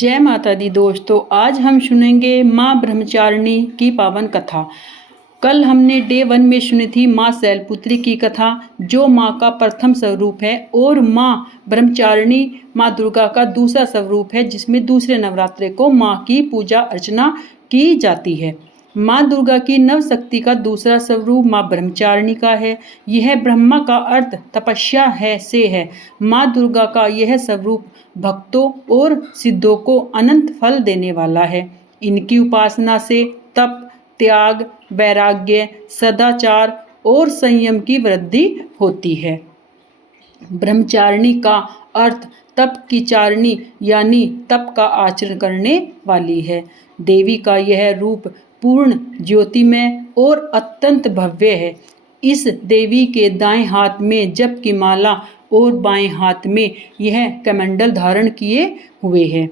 जय माता दी दोस्तों, आज हम सुनेंगे माँ ब्रह्मचारिणी की पावन कथा। कल हमने डे 1 में सुनी थी माँ शैलपुत्री की कथा, जो माँ का प्रथम स्वरूप है, और माँ ब्रह्मचारिणी माँ दुर्गा का दूसरा स्वरूप है, जिसमें दूसरे नवरात्रे को माँ की पूजा अर्चना की जाती है। माँ दुर्गा की नव शक्ति का दूसरा स्वरूप माँ ब्रह्मचारिणी का है। यह ब्रह्मा का अर्थ तपस्या है। माँ दुर्गा का यह स्वरूप भक्तों और सिद्धों को अनंत फल देने वाला है। इनकी उपासना से तप, त्याग, वैराग्य, सदाचार और संयम की वृद्धि होती है। ब्रह्मचारिणी का अर्थ तप की चारिणी यानी तप का आचरण करने वाली है। देवी का यह रूप पूर्ण ज्योतिमय और अत्यंत भव्य है। इस देवी के दाएं हाथ में जप की माला और बाएं हाथ में यह कमंडल धारण किए हुए है।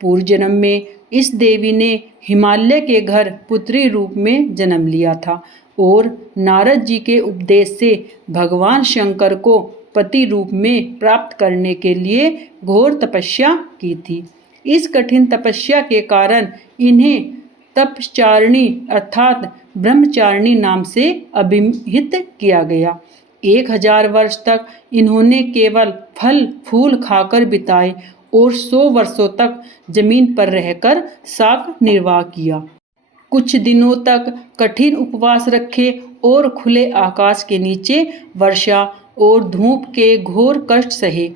पूर्व जन्म में इस देवी ने हिमालय के घर पुत्री रूप में जन्म लिया था और नारद जी के उपदेश से भगवान शंकर को पति रूप में प्राप्त करने के लिए घोर तपस्या की थी। इस कठिन तपस्या के कारण इन्हें तपचारिणी अर्थात ब्रह्मचारिणी नाम से अभिहित किया गया। 1000 वर्ष तक इन्होंने केवल फल फूल खाकर बिताए और 100 वर्षों तक जमीन पर रहकर साक निर्वाह किया। कुछ दिनों तक कठिन उपवास रखे और खुले आकाश के नीचे वर्षा और धूप के घोर कष्ट सहे।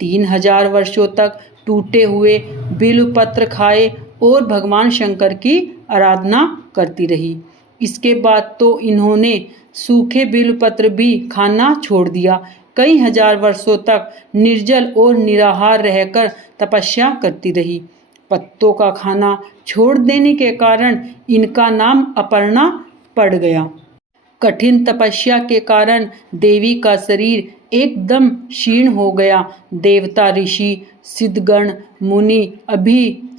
3000 वर्षों तक टूटे हुए बिल्वपत्र खाए और भगवान शंकर की आराधना करती रही। इसके बाद तो इन्होंने सूखे बिल्वपत्र भी खाना छोड़ दिया। कई हजार वर्षों तक निर्जल और निराहार रहकर तपस्या करती रही। पत्तों का खाना छोड़ देने के कारण इनका नाम अपर्णा पड़ गया। कठिन तपस्या के कारण देवी का शरीर एकदम क्षीण हो गया। देवता, ऋषि, सिद्धगण, मुनि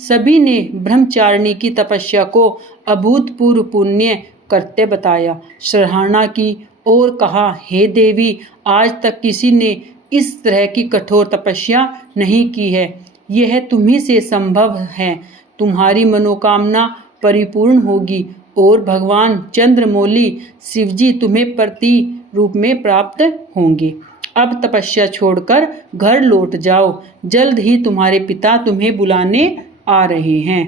सभी ने ब्रह्मचारिणी की तपस्या को अभूतपूर्व पुण्य करते बताया, सराहना की और कहा, हे देवी, आज तक किसी ने इस तरह की कठोर तपस्या नहीं की है। यह तुम्ही से संभव है। तुम्हारी मनोकामना परिपूर्ण होगी और भगवान चंद्रमौली शिवजी तुम्हें पति रूप में प्राप्त होंगे। अब तपस्या छोड़कर घर लौट जाओ, जल्द ही तुम्हारे पिता तुम्हें बुलाने आ रहे हैं।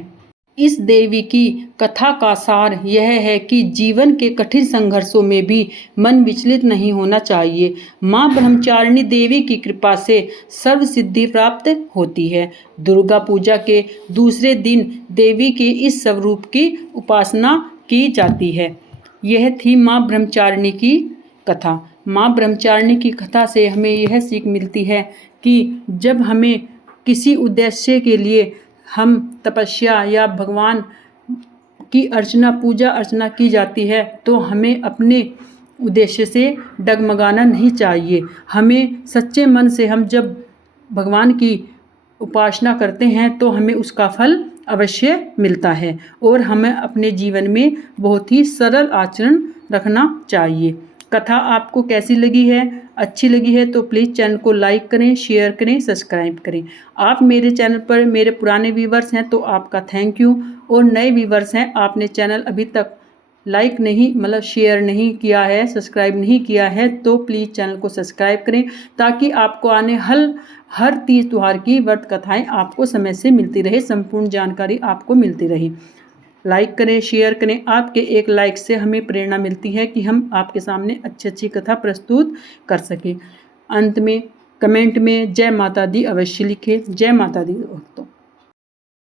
इस देवी की कथा का सार यह है कि जीवन के कठिन संघर्षों में भी मन विचलित नहीं होना चाहिए। माँ ब्रह्मचारिणी देवी की कृपा से सर्व सिद्धि प्राप्त होती है। दुर्गा पूजा के दूसरे दिन देवी के इस स्वरूप की उपासना की जाती है। यह थी माँ ब्रह्मचारिणी की कथा। माँ ब्रह्मचारिणी की कथा से हमें यह सीख मिलती है कि जब हमें किसी उद्देश्य के लिए हम तपस्या या भगवान की अर्चना पूजा अर्चना की जाती है, तो हमें अपने उद्देश्य से डगमगाना नहीं चाहिए। हमें सच्चे मन से हम जब भगवान की उपासना करते हैं तो हमें उसका फल अवश्य मिलता है और हमें अपने जीवन में बहुत ही सरल आचरण रखना चाहिए। कथा आपको कैसी लगी है? अच्छी लगी है तो प्लीज़ चैनल को लाइक करें, शेयर करें, सब्सक्राइब करें। आप मेरे चैनल पर मेरे पुराने व्यूवर्स हैं तो आपका थैंक यू, और नए व्यूवर्स हैं, आपने चैनल अभी तक लाइक नहीं शेयर नहीं किया है, सब्सक्राइब नहीं किया है, तो प्लीज़ चैनल को सब्सक्राइब करें ताकि आपको आने हर तीज त्योहार की व्रत कथाएँ आपको समय से मिलती रहे, संपूर्ण जानकारी आपको मिलती रहे। लाइक करें, शेयर करें। आपके एक लाइक से हमें प्रेरणा मिलती है कि हम आपके सामने अच्छी कथा प्रस्तुत कर सकें। अंत में कमेंट में जय माता दी अवश्य लिखें। जय माता दी।